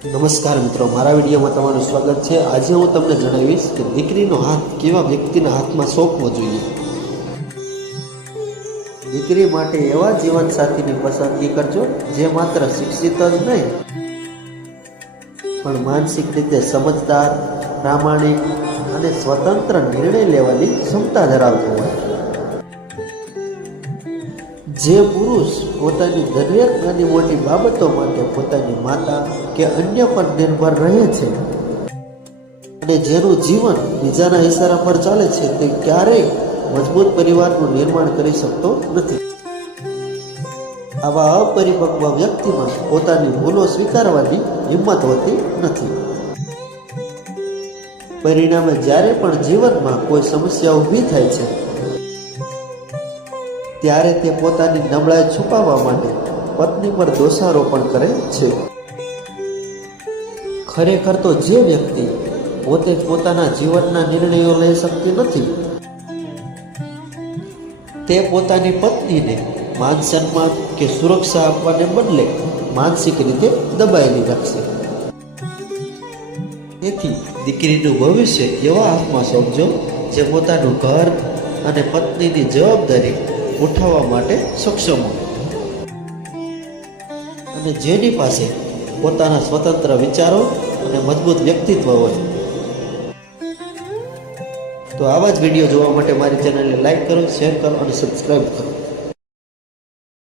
નમસ્કાર મિત્રો, મારા વિડીયોમાં તમારું સ્વાગત છે। આજે હું તમને જણાવીશ કે દીકરીનો હાથ કેવા વ્યક્તિના હાથમાં સોંપવો જોઈએ। દીકરી માટે એવા જીવનસાથીની પસંદગી કરજો જે માત્ર શિક્ષિત જ નહીં પણ માનસિક રીતે સમજદાર, પ્રામાણિક અને સ્વતંત્ર નિર્ણય લેવાની ક્ષમતા ધરાવતો હોય। જે પુરુષ પોતાની દરેક નાની મોટી બાબતો માટે પોતાની માતા કે અન્ય પર નિર્ભર રહે છે અને જેનું જીવન બીજાના ઇશારા પર ચાલે છે, તે ક્યારેય મજબૂત પરિવારનું નિર્માણ કરી શકતો નથી। આવા અપરિપક્વ વ્યક્તિમાં પોતાની ભૂલો સ્વીકારવાની હિંમત હોતી નથી। પરિણામે જ્યારે પણ જીવનમાં કોઈ સમસ્યા ઊભી થાય છે ત્યારે તે પોતાની નબળાઈ છુપાવવા માટે પત્ની પર દોષારોપણ કરે છે। ખરેખર તો જે વ્યક્તિ પોતે પોતાના જીવનના નિર્ણયો લઈ શકતી નથી તે પોતાની પત્નીને માન સન્માન કે સુરક્ષા આપવાને બદલે માનસિક રીતે દબાયેલી રાખશે। તેથી દીકરીનું ભવિષ્ય એવા હાથમાં સોંપજો જે પોતાનું ઘર અને પત્નીની જવાબદારી ઉઠાવવા માટે સક્ષમ હોય અને જેની પાસે પોતાના સ્વતંત્ર વિચારો અને મજબૂત વ્યક્તિત્વ હોય। તો આવા જ વિડીયો જોવા માટે મારી ચેનલને લાઈક કરો, શેર કરો અને સબસ્ક્રાઈબ કરો।